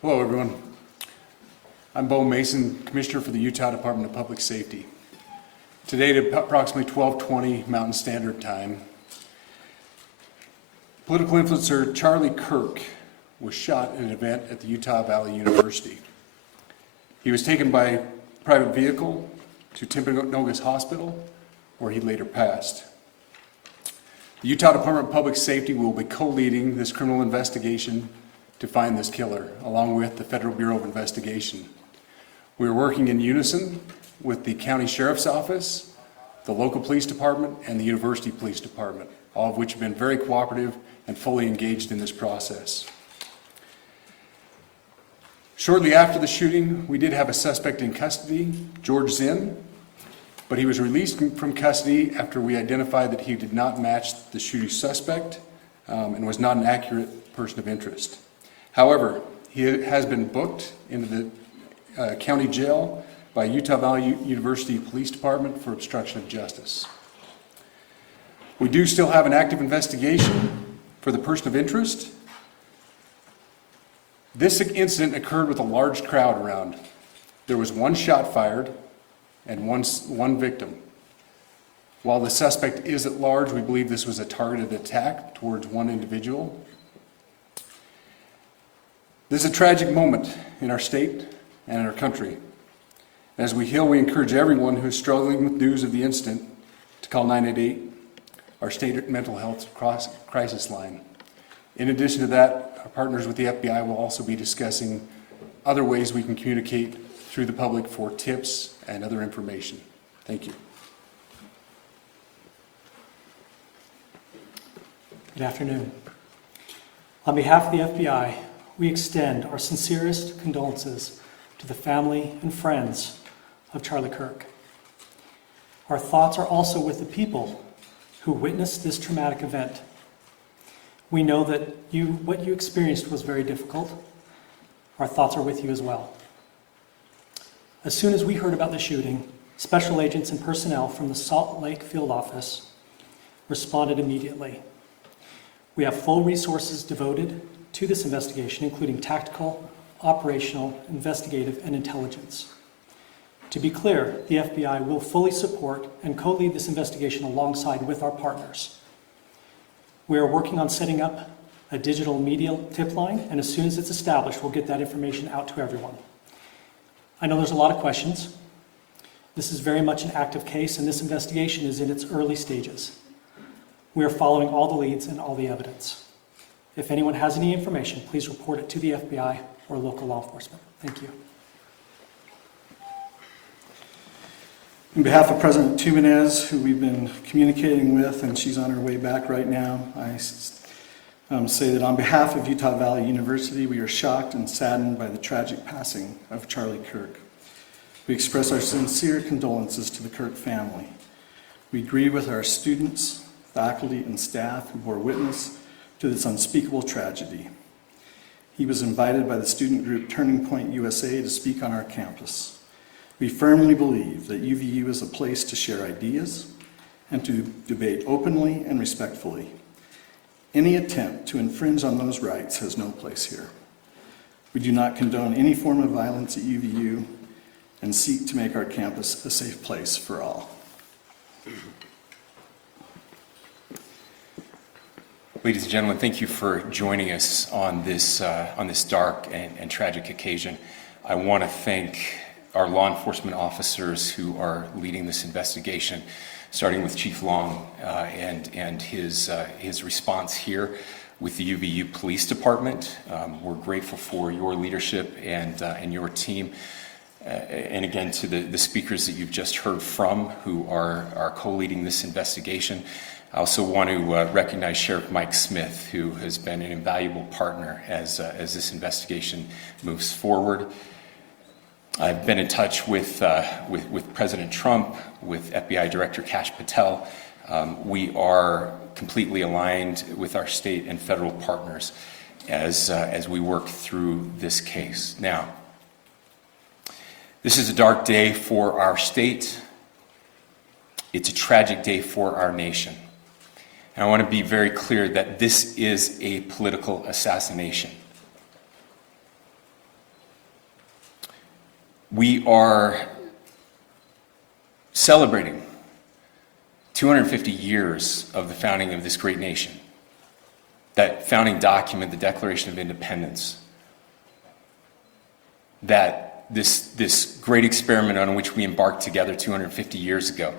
Hello, everyone. I'm Bo Mason, Commissioner for the Utah Department of Public Safety. Today at approximately 12:20 Mountain Standard Time, political influencer Charlie Kirk was shot at an event at the Utah Valley University. He was taken by private vehicle to Timpanogos Hospital, where he later passed. The Utah Department of Public Safety will be co-leading this criminal investigation to find this killer, along with the Federal Bureau of Investigation. We are working in unison with the County Sheriff's Office, the local police department, and the University Police Department, all of which have been very cooperative and fully engaged in this process. Shortly after the shooting, we did have a suspect in custody, George Zinn, but he was released from custody after we identified that he did not match the shooting suspect and was not an accurate person of interest. However, he has been booked into the county jail by Utah Valley University Police Department for obstruction of justice. We do still have an active investigation for the person of interest. This incident occurred with a large crowd around. There was one shot fired and one victim. While the suspect is at large, we believe this was a targeted attack towards one individual. This is a tragic moment in our state and in our country. As we heal, we encourage everyone who is struggling with news of the incident to call 988, our state mental health crisis line. In addition to that, our partners with the FBI will also be discussing other ways we can communicate through the public for tips and other information. Thank you. Good afternoon. On behalf of the FBI, we extend our sincerest condolences to the family and friends of Charlie Kirk. Our thoughts are also with the people who witnessed this traumatic event. We know that what you experienced was very difficult. Our thoughts are with you as well. As soon as we heard about the shooting, special agents and personnel from the Salt Lake Field Office responded immediately. We have full resources devoted to this investigation, including tactical, operational, investigative, and intelligence. To be clear, the FBI will fully support and co-lead this investigation alongside with our partners. We are working on setting up a digital media tip line, and as soon as it's established, we'll get that information out to everyone. I know there's a lot of questions. This is very much an active case, and this investigation is in its early stages. We are following all the leads and all the evidence. If anyone has any information, please report it to the FBI or local law enforcement. Thank you. On behalf of President Tumenez, who we've been communicating with, and she's on her way back right now, I say that on behalf of Utah Valley University, we are shocked and saddened by the tragic passing of Charlie Kirk. We express our sincere condolences to the Kirk family. We grieve with our students, faculty, and staff who bore witness to this unspeakable tragedy. He was invited by the student group Turning Point USA to speak on our campus. We firmly believe that UVU is a place to share ideas and to debate openly and respectfully. Any attempt to infringe on those rights has no place here. We do not condone any form of violence at UVU and seek to make our campus a safe place for all. Ladies and gentlemen, thank you for joining us on this dark and tragic occasion. I want to thank our law enforcement officers who are leading this investigation, starting with Chief Long and his response here with the UVU Police Department. We're grateful for your leadership and your team. And again, to the speakers that you've just heard from who are co-leading this investigation. I also want to recognize Sheriff Mike Smith, who has been an invaluable partner as this investigation moves forward. I've been in touch with President Trump, with FBI Director Kash Patel. We are completely aligned with our state and federal partners as we work through this case. Now, this is a dark day for our state. It's a tragic day for our nation. And I want to be very clear that this is a political assassination. We are celebrating 250 years of the founding of this great nation. That founding document, the Declaration of Independence, that this great experiment on which we embarked together 250 years ago,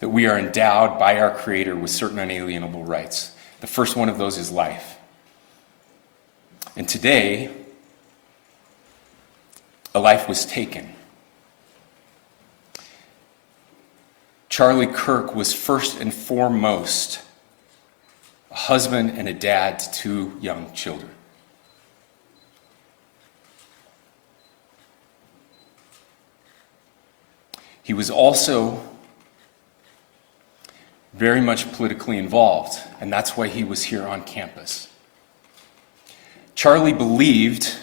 that we are endowed by our Creator with certain unalienable rights. The first one of those is life. And today, a life was taken. Charlie Kirk was first and foremost a husband and a dad to two young children. He was also very much politically involved, and that's why he was here on campus. Charlie believed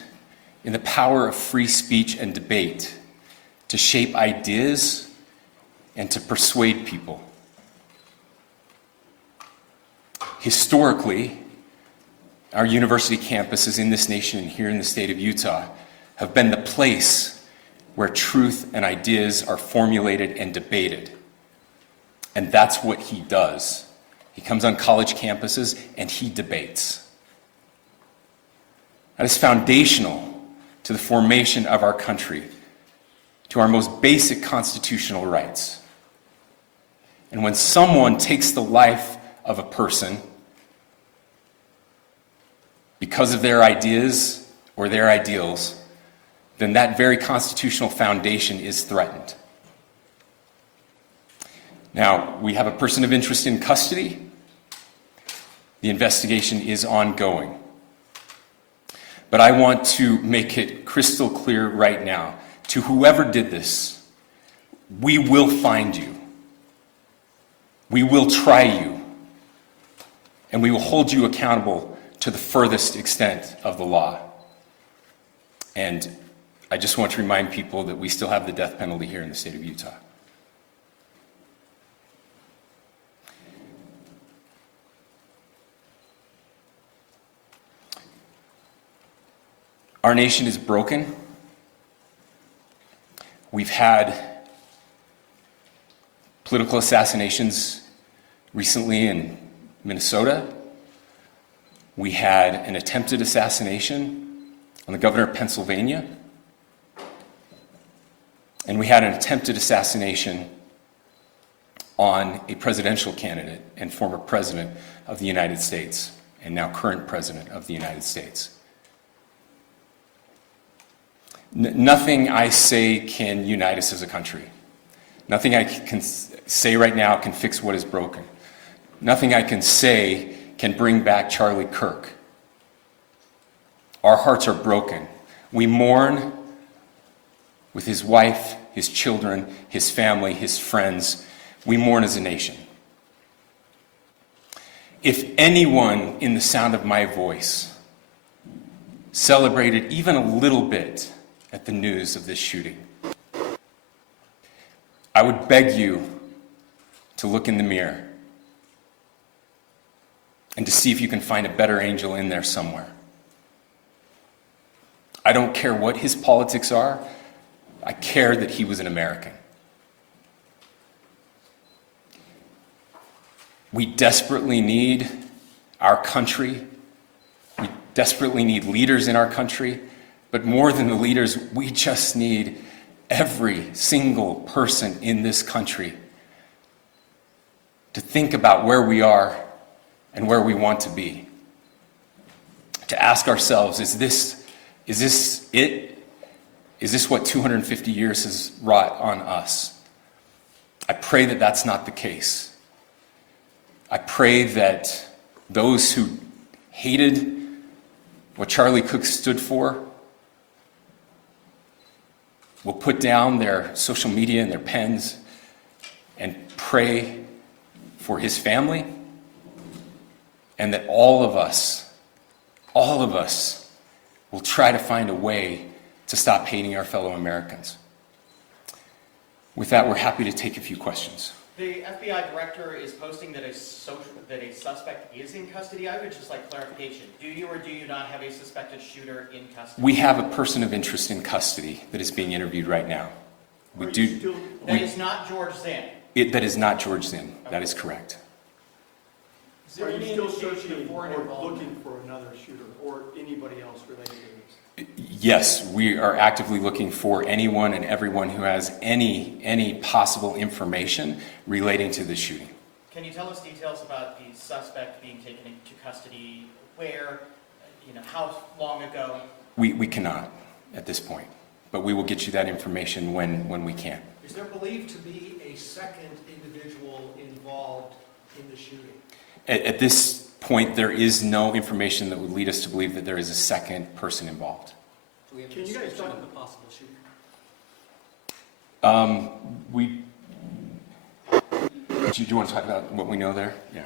in the power of free speech and debate to shape ideas and to persuade people. Historically, our university campuses in this nation and here in the state of Utah have been the place where truth and ideas are formulated and debated. And that's what he does. He comes on college campuses and he debates. That is foundational to the formation of our country, to our most basic constitutional rights. And when someone takes the life of a person because of their ideas or their ideals, then that very constitutional foundation is threatened. Now, we have a person of interest in custody. The investigation is ongoing. But I want to make it crystal clear right now, to whoever did this, we will find you. We will try you. And we will hold you accountable to the furthest extent of the law. And I just want to remind people that we still have the death penalty here in the state of Utah. Our nation is broken. We've had political assassinations recently in Minnesota. We had an attempted assassination on the governor of Pennsylvania. And we had an attempted assassination on a presidential candidate and former president of the United States, and now current president of the United States. Nothing I say can unite us as a country. Nothing I can say right now can fix what is broken. Nothing I can say can bring back Charlie Kirk. Our hearts are broken. We mourn with his wife, his children, his family, his friends. We mourn as a nation. If anyone in the sound of my voice celebrated even a little bit at the news of this shooting, I would beg you to look in the mirror and to see if you can find a better angel in there somewhere. I don't care what his politics are. I care that he was an American. We desperately need our country. We desperately need leaders in our country. But more than the leaders, we just need every single person in this country to think about where we are and where we want to be. To ask ourselves, is this it? Is this what 250 years has wrought on us? I pray that that's not the case. I pray that those who hated what Charlie Kirk stood for will put down their social media and their pens and pray for his family, and that all of us will try to find a way to stop hating our fellow Americans. With that, we're happy to take a few questions. The FBI director is posting that a suspect is in custody. I would just like clarification. Do you or do you not have a suspected shooter in custody? We have a person of interest in custody that is being interviewed right now. We do. That is not George Zinn. That is not George Zinn. That is correct. Is there any indication or looking for another shooter or anybody else related to this? Yes, we are actively looking for anyone and everyone who has any possible information relating to the shooting. Can you tell us details about the suspect being taken into custody? Where? How long ago? We cannot at this point, but we will get you that information when we can. Is there believed to be a second individual involved in the shooting? At this point, there is no information that would lead us to believe that there is a second person involved. Can you guys talk about the possible shooter? Do you want to talk about what we know there? Yeah.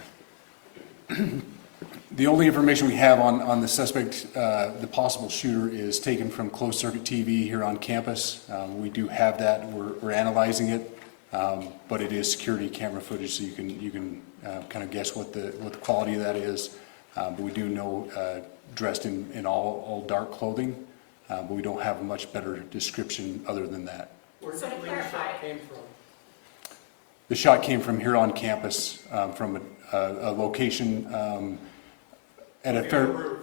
The only information we have on the suspect, the possible shooter, is taken from closed circuit TV here on campus. We do have that. We're analyzing it, but it is security camera footage, so you can kind of guess what the quality of that is. But we do know dressed in all dark clothing, but we don't have a much better description other than that. Where So do to you believe the clarify- shot came from? The shot came from here on campus, from a location at a fair, Roof.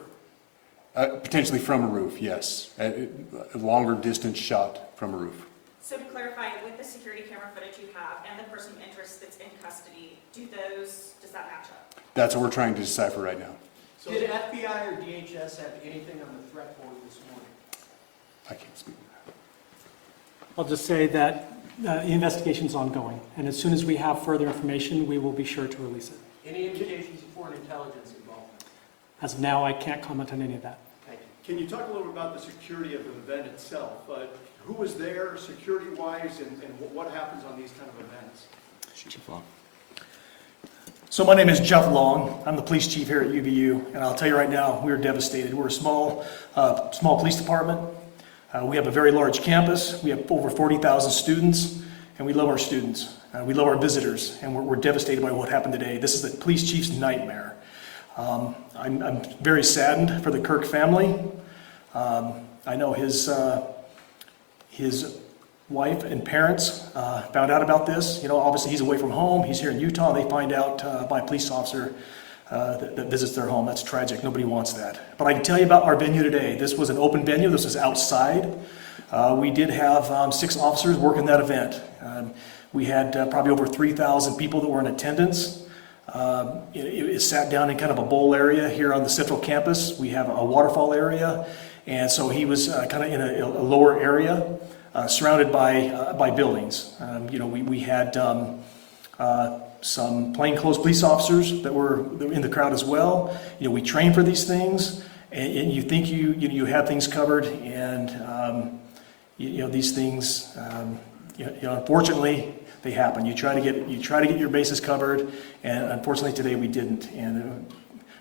potentially from a roof, yes. A longer distance shot from a roof. So to clarify, with the security camera footage you have and the person of interest that's in custody, does that match up? That's what we're trying to decipher right now. So did FBI or DHS have anything on the threat board this morning? I can't speak. I'll just say that the investigation's ongoing, and as soon as we have further information, we will be sure to release it. Any indications of foreign intelligence involvement? As of now, I can't comment on any of that. Thank you. Can you talk a little bit about the security of the event itself? Who was there security-wise and what happens on these kind of events? Chief Long. So my name is Jeff Long. I'm the police chief here at UVU, and I'll tell you right now, we're devastated. We're a small police department. We have a very large campus. We have over 40,000 students, and we love our students. We love our visitors, and we're devastated by what happened today. This is the police chief's nightmare. I'm very saddened for the Kirk family. I know his wife and parents found out about this. Obviously he's away from home. He's here in Utah. They find out by a police officer that visits their home. That's tragic. Nobody wants that. But I can tell you about our venue today. This was an open venue. This was outside. We did have 6 officers working that event. We had probably over 3,000 people that were in attendance. It sat down in kind of a bowl area here on the central campus. We have a waterfall area. And so he was kind of in a lower area, surrounded by buildings. We had some plainclothes police officers that were in the crowd as well. We train for these things, and you think you have things covered, and these things, unfortunately, they happen. You try to get your bases covered, and unfortunately today we didn't. And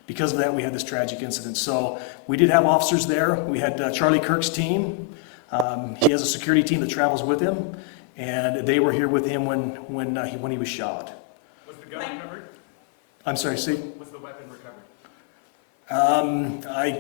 because of that, we had this tragic incident. So we did have officers there. We had Charlie Kirk's team. He has a security team that travels with him, and they were here with him when he was shot. Was the gun recovered? I'm sorry, see? Was the weapon recovered?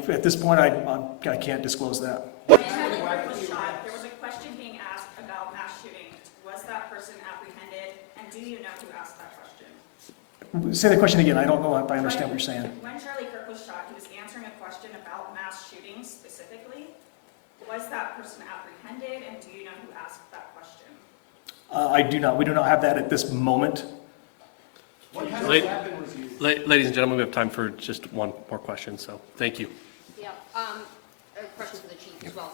At this point, I can't disclose that. When Charlie Kirk was shot, there was a question being asked about mass shooting. Was that person apprehended, and do you know who asked that question? Say the question again. I don't know if I understand what you're saying. When Charlie Kirk was shot, he was answering a question about mass shootings specifically. Was that person apprehended, and do you know who asked that question? I do not. We do not have that at this moment. What kind of Late- weapon was used? Ladies and gentlemen, we have time for just one more question, so thank you. Yeah, a question for the chief as well.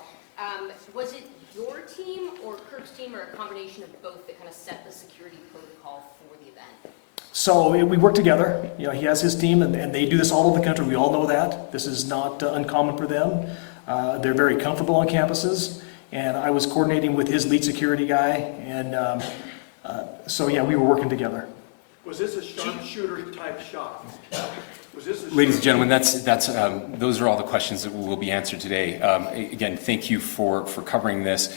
Was it your team or Kirk's team or a combination of both that kind of set the security protocol for the event? So we work together. He has his team, and they do this all over the country. We all know that. This is not uncommon for them. They're very comfortable on campuses, and I was coordinating with his lead security guy, and so yeah, we were working together. Was this a sharpshooter type shot? Was this a Ladies and gentlemen, those are all the questions that will be answered today. Again, thank you for covering this.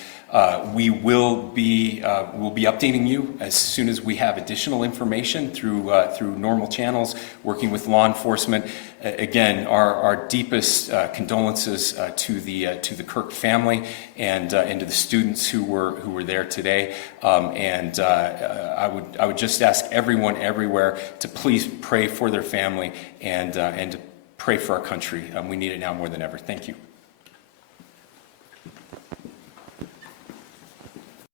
We will be updating you as soon as we have additional information through normal channels, working with law enforcement. Again, our deepest condolences to the Kirk family and to the students who were there today. I would just ask everyone everywhere to please pray for their family and to pray for our country. We need it now more than ever. Thank you.